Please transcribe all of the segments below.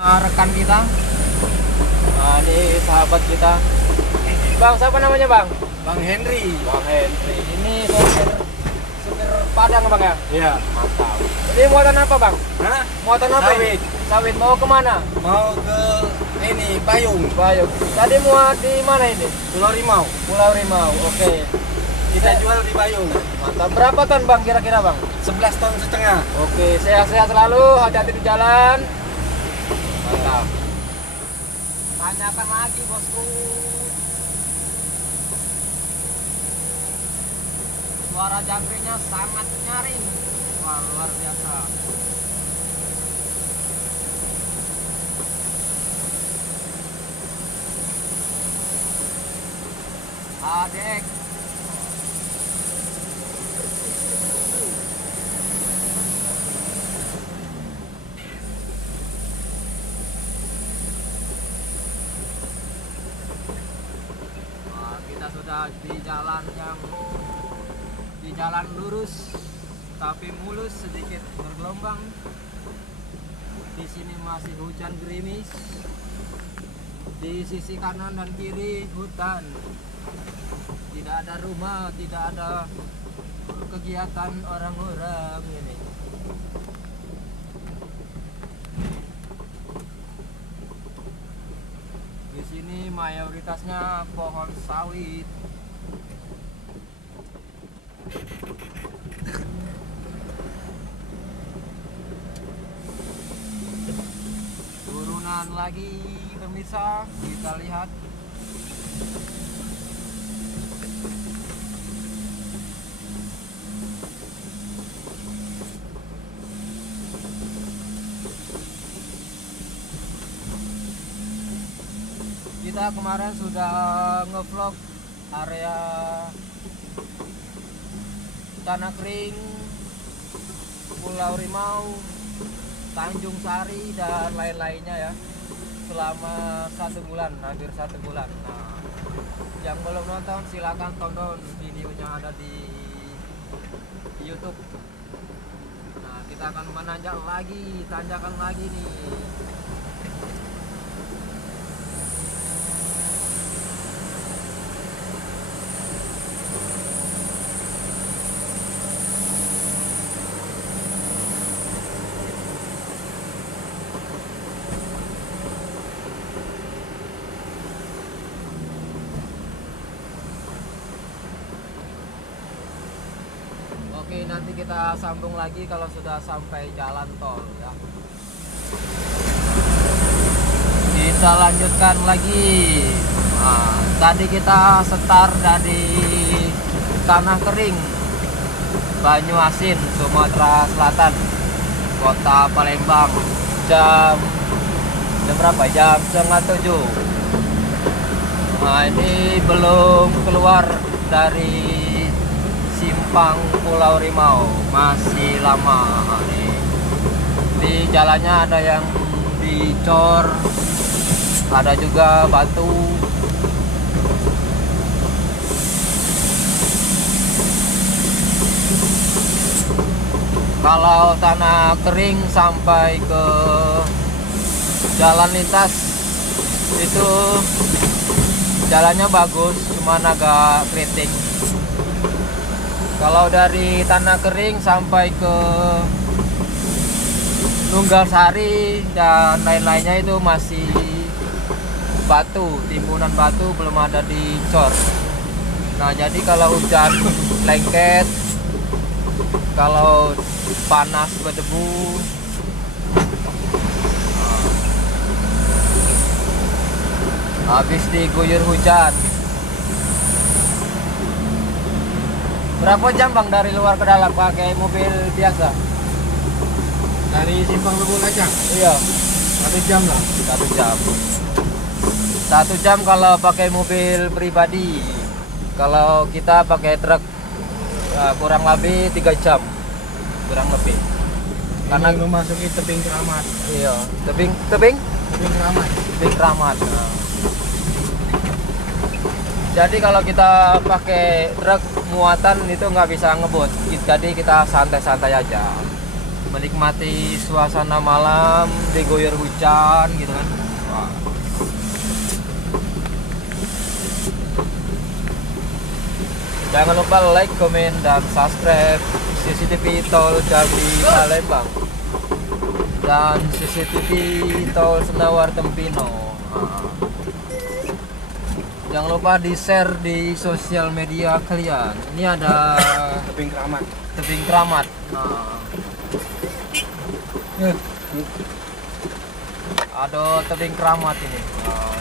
Rekan kita, nah, ini sahabat kita, Bang, siapa namanya Bang? Bang Henry. Bang Henry. Ini supir Padang Bang ya? Iya. Mantap. Ini muatan apa Bang? Hah? Muatan apa Sawit. ini? Sawit. Mau kemana? Mau ke ini Payung, Bayung. Tadi muat di mana ini? Pulau Rimau. Pulau Rimau. Oke. Kita jual di Payung. Mantap. Berapa ton Bang kira-kira Bang? 11 ton setengah. Oke. Sehat-sehat selalu. Hati-hati di jalan. Mantap. Tanyakan lagi bosku. Suara jangkriknya sangat nyaring. Wah, luar biasa. Adek. Nah, kita sudah di jalan lurus tapi mulus, sedikit bergelombang. Di sini masih hujan gerimis. Di sisi kanan dan kiri hutan. Tidak ada rumah, tidak ada kegiatan orang-orang ini. Di sini mayoritasnya pohon sawit. Turunan lagi pemirsa, kita lihat. Kita kemarin sudah ngevlog area Tanah Kering, Pulau Rimau, Tanjung Sari dan lain-lainnya ya, selama 1 bulan, hampir 1 bulan. Nah, yang belum nonton silakan tonton videonya, ada di YouTube. Nah, kita akan menanjak lagi, tanjakan lagi nih. Oke, nanti kita sambung lagi kalau sudah sampai jalan tol ya. Kita lanjutkan lagi. Nah, tadi kita setar dari Tanah Kering, Banyuasin, Sumatera Selatan, Kota Palembang. Jam berapa? Jam 6:30. Nah, ini belum keluar dari Simpang Pulau Rimau, masih lama nih. Di jalannya ada yang dicor, ada juga batu. Kalau Tanah Kering sampai ke jalan lintas itu jalannya bagus, cuman agak keriting. Kalau dari Tanah Kering sampai ke Nunggal Sari dan lain-lainnya itu masih batu, timbunan batu, belum ada dicor. Nah, jadi kalau hujan lengket, kalau panas berdebu, habis diguyur hujan. Berapa jam Bang dari luar ke dalam pakai mobil biasa? Dari Simpang Lubul aja. Iya, 1 jam lah. 1 jam. 1 jam kalau pakai mobil pribadi. Kalau kita pakai truk ya, kurang lebih 3 jam, kurang lebih. Karena memasuki tebing keramat. Iya, tebing Tebing keramat. keramat. Nah. Jadi kalau kita pakai truk muatan itu nggak bisa ngebut, jadi kita santai-santai aja. menikmati suasana malam diguyur hujan gitu kan. Wah. Jangan lupa like, komen, dan subscribe CCTV Tol Jambi Palembang dan CCTV Tol Senawar Tempino. Jangan lupa di share di sosial media kalian. Ini ada Tebing Keramat. tebing keramat. Nah, ada tebing keramat ini. Nah,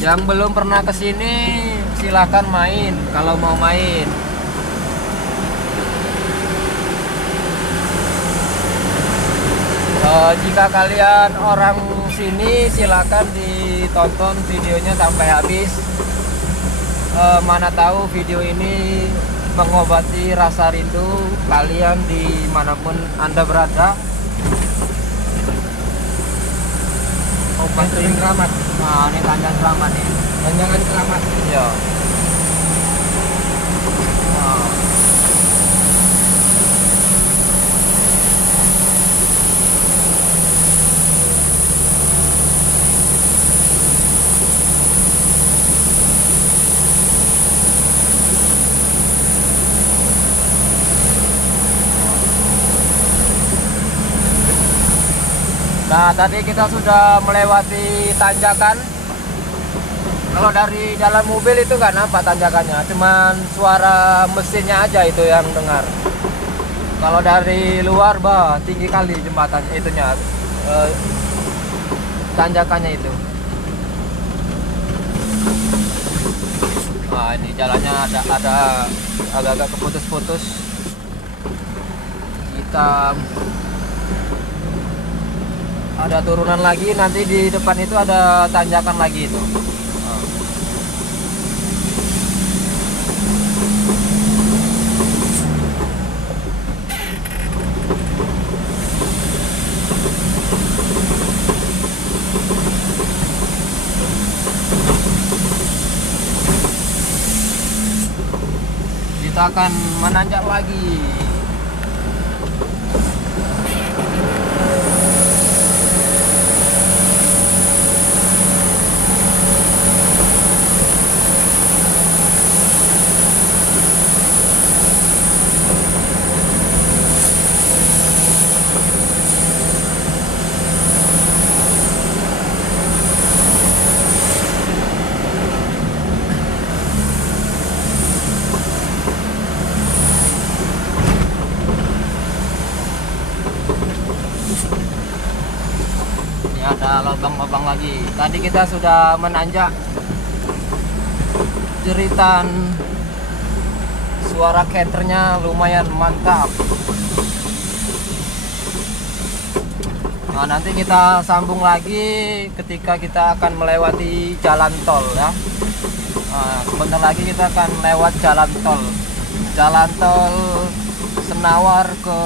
yang belum pernah kesini silahkan main kalau mau main. Jika kalian orang sini silahkan ditonton videonya sampai habis. Mana tahu video ini mengobati rasa rindu kalian dimanapun Anda berada. Obat Tebing Keramat. Nah, ini tanjang keramat nih. Tanjangan Keramat. Ya. Nah. Nah, tadi kita sudah melewati tanjakan. Kalau dari dalam mobil itu nggak nampak tanjakannya, cuman suara mesinnya aja itu yang dengar. Kalau dari luar, bah, tinggi kali jembatan itunya, tanjakannya itu. Nah, ini jalannya ada agak-agak keputus-putus. Kita ada turunan lagi, nanti di depan itu ada tanjakan lagi itu. Kita akan menanjak lagi. Ada lubang-lubang lagi. Tadi kita sudah menanjak jeritan, suara kenternya lumayan mantap. Nah, nanti kita sambung lagi ketika kita akan melewati jalan tol ya. Nah, sebentar lagi kita akan lewat jalan tol Senawar ke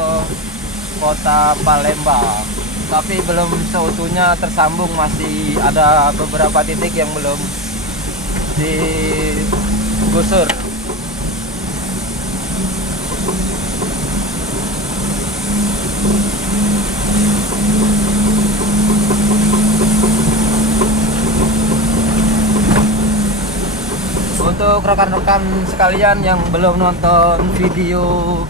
kota Palembang. Tapi belum seutuhnya tersambung, masih ada beberapa titik yang belum digusur. Untuk rekan-rekan sekalian yang belum nonton video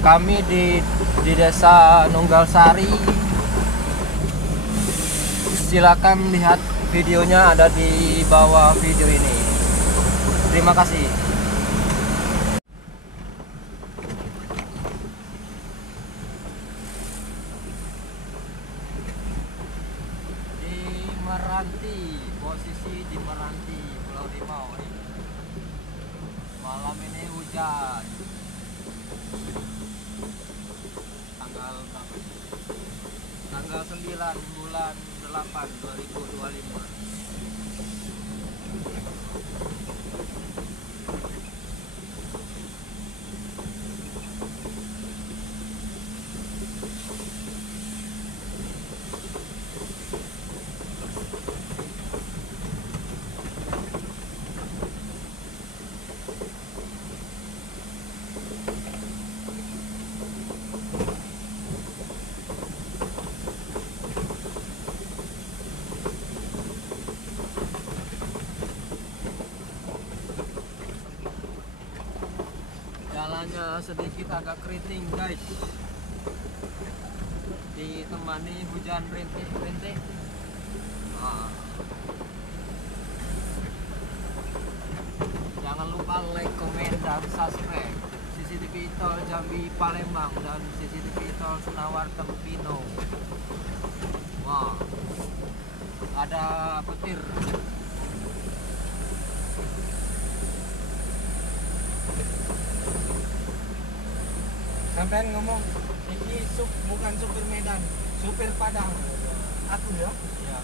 kami di Desa Nunggalsari, silakan lihat videonya, ada di bawah video ini. Terima kasih. Di Meranti, posisi di Meranti, Pulau Rimau. Malam ini hujan. Tanggal 9 bulan 8 2025. cuacanya sedikit agak keriting guys, ditemani hujan rintik-rintik. Nah, jangan lupa like, komen, dan subscribe CCTV Tol Jambi Palembang dan CCTV Tol Senawar Tempino. Wah, ada petir. Sampean ngomong ini bukan supir Medan, supir Padang. Aku ya? Ya.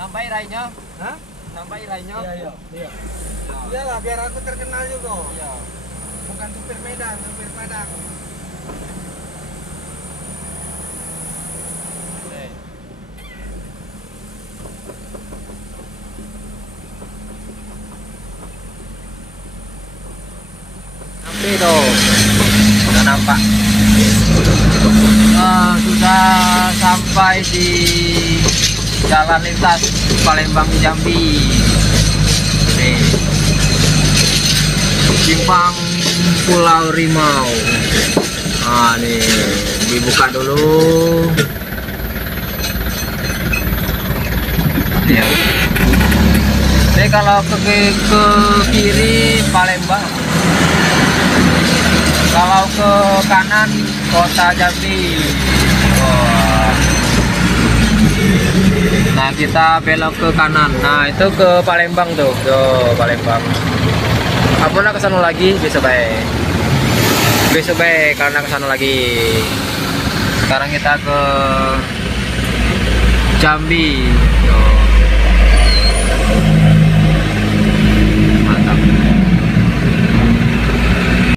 Nampai rainya? Hah? Nampai rainya? Iya. Ya. Iyalah biar aku terkenal juga. Iya. Bukan supir Medan, supir Padang. Oke. Sampai tuh. Sudah nampak. Sudah sampai di jalan lintas Palembang Jambi. Nih. Simpang Pulau Rimau. Nah, nih dibuka dulu. Ya. Jadi kalau ke kiri Palembang, kalau ke kanan kota Jambi. Wah. Nah, kita belok ke kanan. Nah, itu ke Palembang tuh. Yo, Palembang. Apa nak kesana lagi? Besok baik. Besok baik karena kesana lagi. Sekarang kita ke Jambi. Yo.